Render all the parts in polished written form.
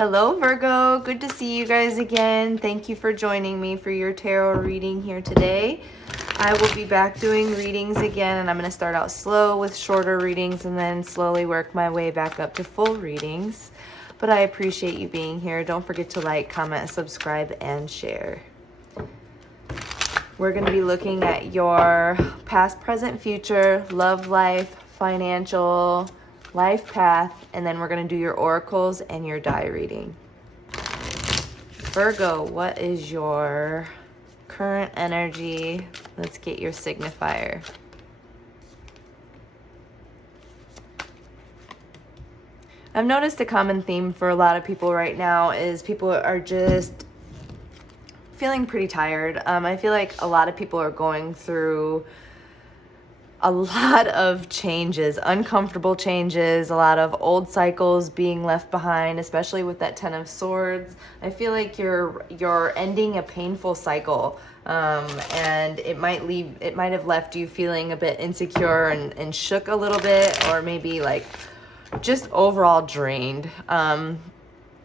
Hello Virgo, good to see you guys again. Thank you for joining me for your tarot reading here today. I will be back doing readings again, and I'm going to start out slow with shorter readings and then slowly work my way back up to full readings. But I appreciate you being here. Don't forget to like, comment, subscribe, and share. We're going to be looking at your past, present, future, love life, financial, life path, and then we're going to do your oracles and your die reading. Virgo, what is your current energy? Let's get your signifier. I've noticed a common theme for a lot of people right now is people are just feeling pretty tired. I feel like a lot of people are going through a lot of changes, uncomfortable changes, a lot of old cycles being left behind, especially with that Ten of Swords. I feel like you're ending a painful cycle, and it might have left you feeling a bit insecure and shook a little bit, or maybe like just overall drained.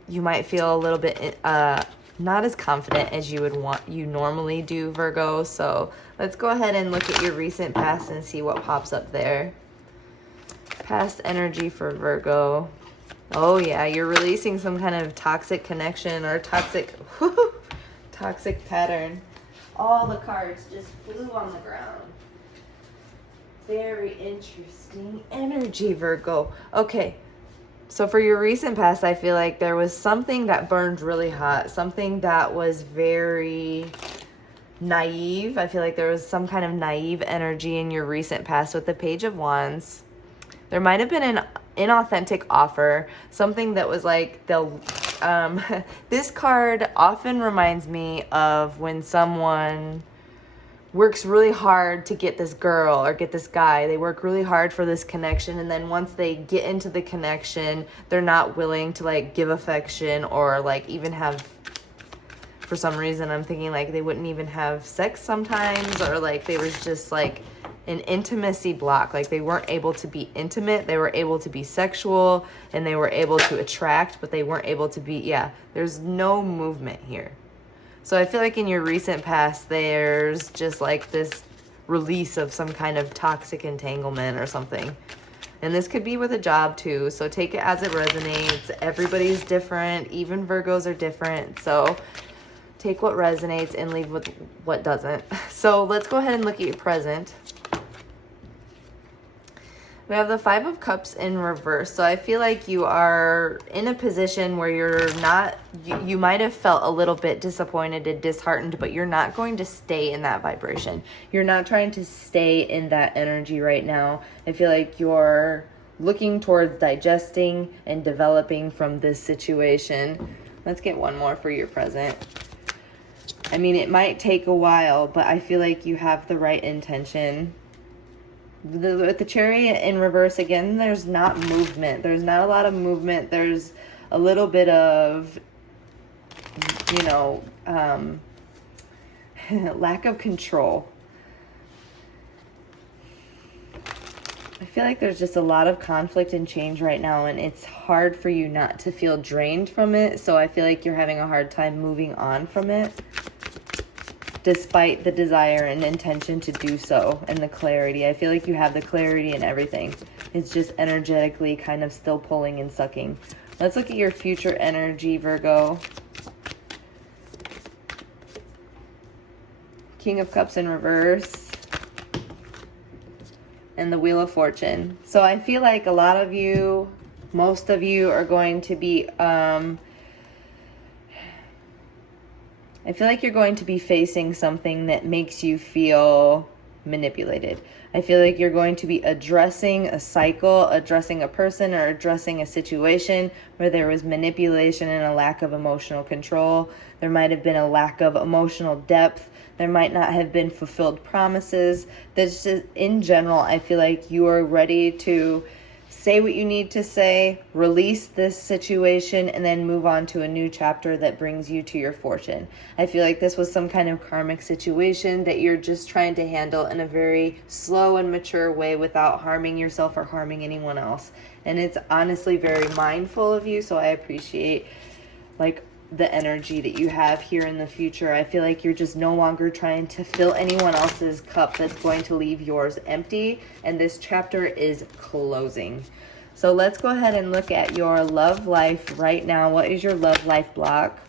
You might feel a little bit not as confident as you normally do, Virgo. So let's go ahead and look at your recent past and see what pops up there. Past energy for Virgo. Oh yeah, you're releasing some kind of toxic connection or toxic pattern. All the cards just flew on the ground. Very interesting energy, Virgo. Okay. So for your recent past, I feel like there was something that burned really hot, something that was very naive. I feel like there was some kind of naive energy in your recent past with the Page of Wands. There might have been an inauthentic offer, something that was like this card often reminds me of when someone works really hard to get this girl or get this guy. They work really hard for this connection, and then once they get into the connection, they're not willing to like give affection or like even have, for some reason I'm thinking like they wouldn't even have sex sometimes, or like there was just like an intimacy block. Like they weren't able to be intimate. They were able to be sexual and they were able to attract, but they weren't able to be, there's no movement here. So I feel like in your recent past, there's just like this release of some kind of toxic entanglement or something. And this could be with a job too. So take it as it resonates. Everybody's different. Even Virgos are different. So take what resonates and leave with what doesn't. So let's go ahead and look at your present. We have the Five of Cups in reverse. So I feel like you are in a position where you're not, you might have felt a little bit disappointed and disheartened, but you're not going to stay in that vibration. You're not trying to stay in that energy right now. I feel like you're looking towards digesting and developing from this situation. Let's get one more for your present. I mean, it might take a while, but I feel like you have the right intention. With the Chariot in reverse again, there's not movement. There's not a lot of movement. There's a little bit of, lack of control. I feel like there's just a lot of conflict and change right now, and it's hard for you not to feel drained from it. So I feel like you're having a hard time moving on from it, despite the desire and intention to do so and the clarity. I feel like you have the clarity and everything. It's just energetically kind of still pulling and sucking. Let's look at your future energy, Virgo. King of Cups in reverse. And the Wheel of Fortune. So I feel like a lot of you, most of you are going to be, I feel like you're going to be facing something that makes you feel manipulated. I feel like you're going to be addressing a cycle, addressing a person, or addressing a situation where there was manipulation and a lack of emotional control. There might have been a lack of emotional depth. There might not have been fulfilled promises. That's just, in general, I feel like you are ready to say what you need to say, release this situation, and then move on to a new chapter that brings you to your fortune. I feel like this was some kind of karmic situation that you're just trying to handle in a very slow and mature way without harming yourself or harming anyone else. And it's honestly very mindful of you, so I appreciate like the energy that you have here in the future. I feel like you're just no longer trying to fill anyone else's cup that's going to leave yours empty, and this chapter is closing. So let's go ahead and look at your love life right now. What is your love life block?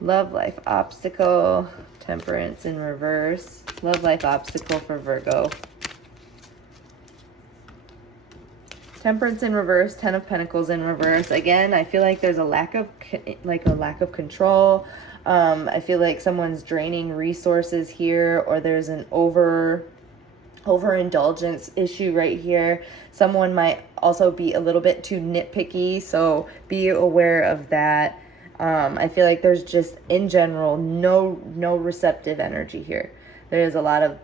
Love life obstacle, Temperance in reverse. Love life obstacle for Virgo. Temperance in reverse, Ten of Pentacles in reverse. Again, I feel like there's a lack of control. I feel like someone's draining resources here, or there's an overindulgence issue right here. Someone might also be a little bit too nitpicky, so be aware of that. I feel like there's just, in general, no receptive energy here. There is a lot of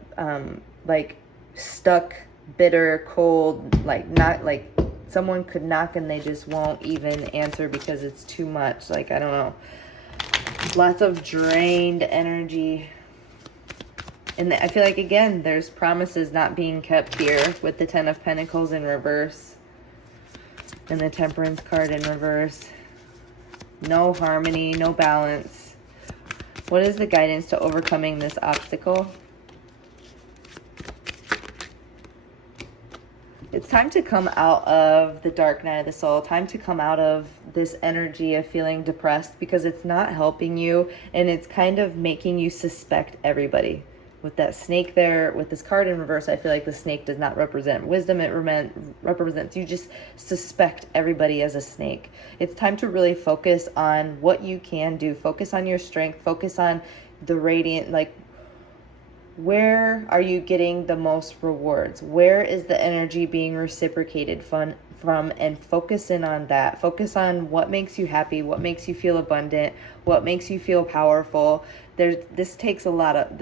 like stuck, bitter, cold, not like someone could knock and they just won't even answer because it's too much. Like, I don't know. Lots of drained energy. And I feel like, again, there's promises not being kept here with the Ten of Pentacles in reverse and the Temperance card in reverse. No harmony, no balance. What is the guidance to overcoming this obstacle? It's time to come out of the dark night of the soul. Time to come out of this energy of feeling depressed, because it's not helping you, and it's kind of making you suspect everybody. With that snake there, with this card in reverse, I feel like the snake does not represent wisdom. It represents you just suspect everybody as a snake. It's time to really focus on what you can do. Focus on your strength. Focus on the radiant, like, where are you getting the most rewards? Where is the energy being reciprocated from? And focus in on that. Focus on what makes you happy, what makes you feel abundant, what makes you feel powerful. The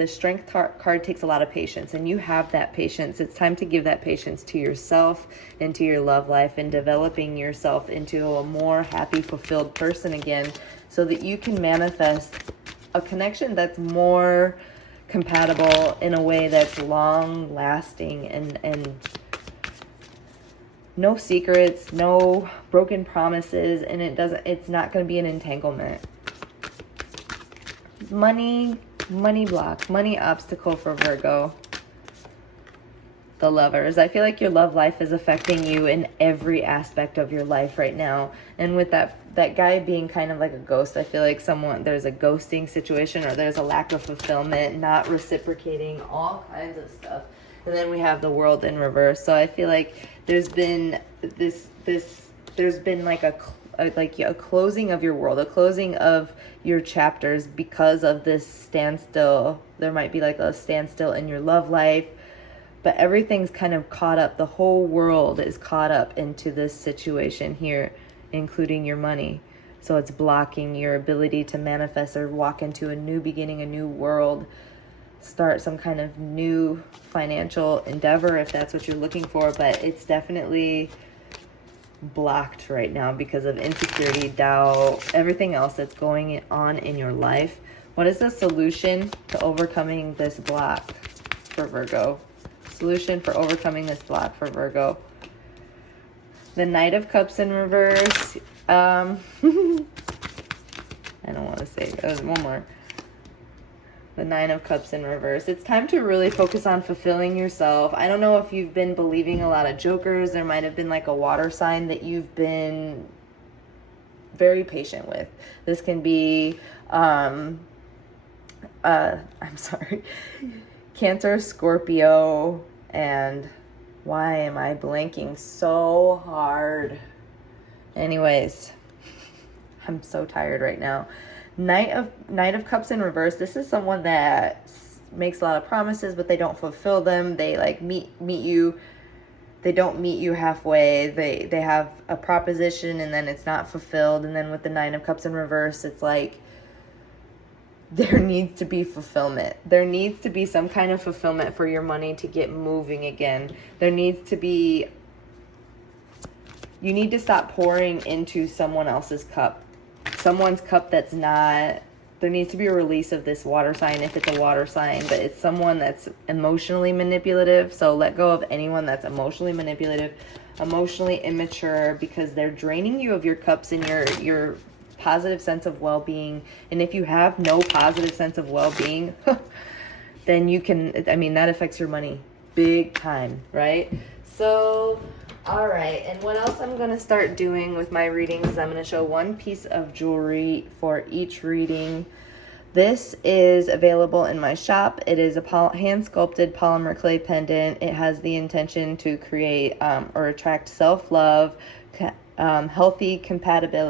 strength card takes a lot of patience, and you have that patience. It's time to give that patience to yourself and to your love life, and developing yourself into a more happy, fulfilled person again, so that you can manifest a connection that's more compatible in a way that's long lasting, and no secrets, no broken promises, and it's not going to be an entanglement. Money block, money obstacle for Virgo. The Lovers. I feel like your love life is affecting you in every aspect of your life right now. And with that guy being kind of like a ghost, I feel like there's a ghosting situation, or there's a lack of fulfillment, not reciprocating, all kinds of stuff. And then we have the World in reverse. So I feel like there's been there's been like a closing of your world, a closing of your chapters because of this standstill. There might be like a standstill in your love life, but everything's kind of caught up. The whole world is caught up into this situation here, including your money. So it's blocking your ability to manifest or walk into a new beginning, a new world, start some kind of new financial endeavor if that's what you're looking for. But it's definitely blocked right now because of insecurity, doubt, everything else that's going on in your life. What is the solution to overcoming this block for Virgo? Solution for overcoming this block for Virgo. The Knight of Cups in reverse. I don't want to say one more. The Nine of Cups in reverse. It's time to really focus on fulfilling yourself. I don't know if you've been believing a lot of jokers. There might have been like a water sign that you've been very patient with. This can be, I'm sorry, Cancer, Scorpio, and why am I blanking so hard? Anyways, I'm so tired right now. Knight of Cups in reverse. This is someone that makes a lot of promises, but they don't fulfill them. They like meet you. They don't meet you halfway. They have a proposition and then it's not fulfilled. And then with the Nine of Cups in reverse, it's like there needs to be fulfillment. There needs to be some kind of fulfillment for your money to get moving again. There needs to be, you need to stop pouring into someone else's cup. Someone's cup that's not, there needs to be a release of this water sign if it's a water sign, but it's someone that's emotionally manipulative. So let go of anyone that's emotionally manipulative, emotionally immature, because they're draining you of your cups and your positive sense of well-being. And if you have no positive sense of well-being, then you can, I mean, that affects your money big time, right? So, all right. And what else I'm going to start doing with my readings is I'm going to show one piece of jewelry for each reading. This is available in my shop. It is a hand-sculpted polymer clay pendant. It has the intention to create or attract self-love, healthy compatible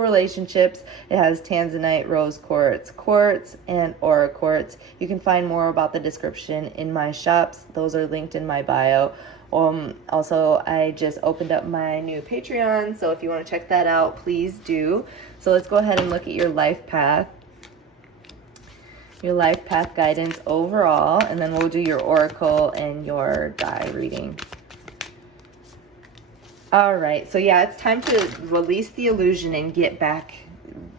relationships. It has tanzanite, rose quartz, and aura quartz. You can find more about the description in my shops. Those are linked in my bio. Also, I just opened up my new Patreon, so if you want to check that out, please do. So let's go ahead and look at your life path. Your life path guidance overall, and then we'll do your oracle and your die reading. All right, so yeah, it's time to release the illusion and get back,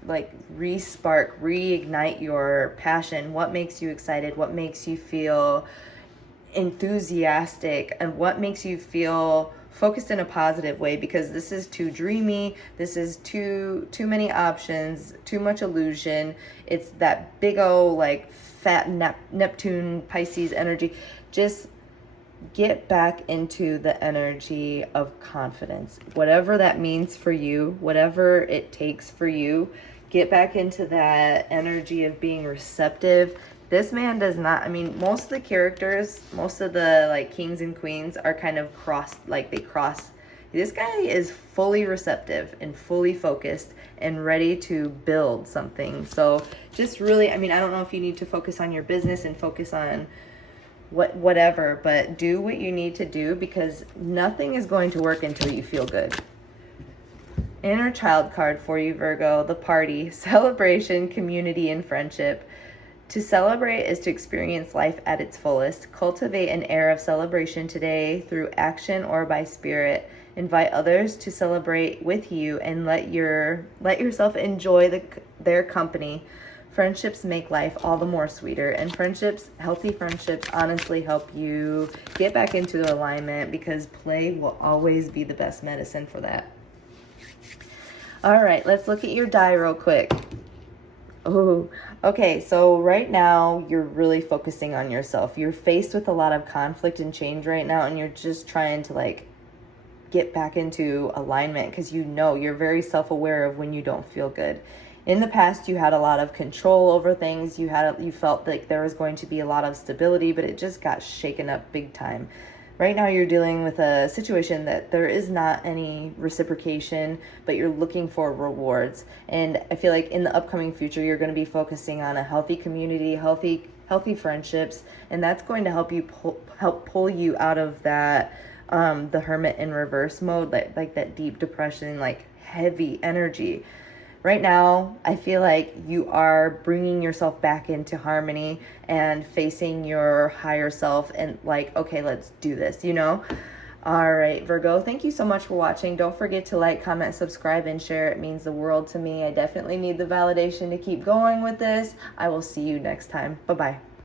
like re-spark, reignite your passion. What makes you excited? What makes you feel enthusiastic? And what makes you feel focused in a positive way? Because this is too dreamy. This is too many options, too much illusion. It's that big old like fat Neptune Pisces energy. Just get back into the energy of confidence, whatever that means for you, whatever it takes for you. Get back into that energy of being receptive. This man does not, I mean, most of the characters, most of the like kings and queens are kind of crossed, like they cross. This guy is fully receptive and fully focused and ready to build something. So just really, I mean, I don't know if you need to focus on your business and focus on whatever, but do what you need to do, because nothing is going to work until you feel good. Inner child card for you, Virgo, the party, celebration, community, and friendship. To celebrate is to experience life at its fullest. Cultivate an air of celebration today through action or by spirit. Invite others to celebrate with you and let yourself enjoy their company. Friendships make life all the more sweeter, and healthy friendships honestly help you get back into alignment, because play will always be the best medicine for that. All right, let's look at your die real quick. Oh, okay, so right now you're really focusing on yourself. You're faced with a lot of conflict and change right now, and you're just trying to like get back into alignment, because you know you're very self-aware of when you don't feel good. In the past, you had a lot of control over things. You felt like there was going to be a lot of stability, but it just got shaken up big time. Right now, you're dealing with a situation that there is not any reciprocation, but you're looking for rewards. And I feel like in the upcoming future, you're going to be focusing on a healthy community, healthy friendships, and that's going to help pull you out of that the hermit in reverse mode, like that deep depression, like heavy energy. Right now, I feel like you are bringing yourself back into harmony and facing your higher self and like, okay, let's do this, you know? All right, Virgo, thank you so much for watching. Don't forget to like, comment, subscribe, and share. It means the world to me. I definitely need the validation to keep going with this. I will see you next time. Bye-bye.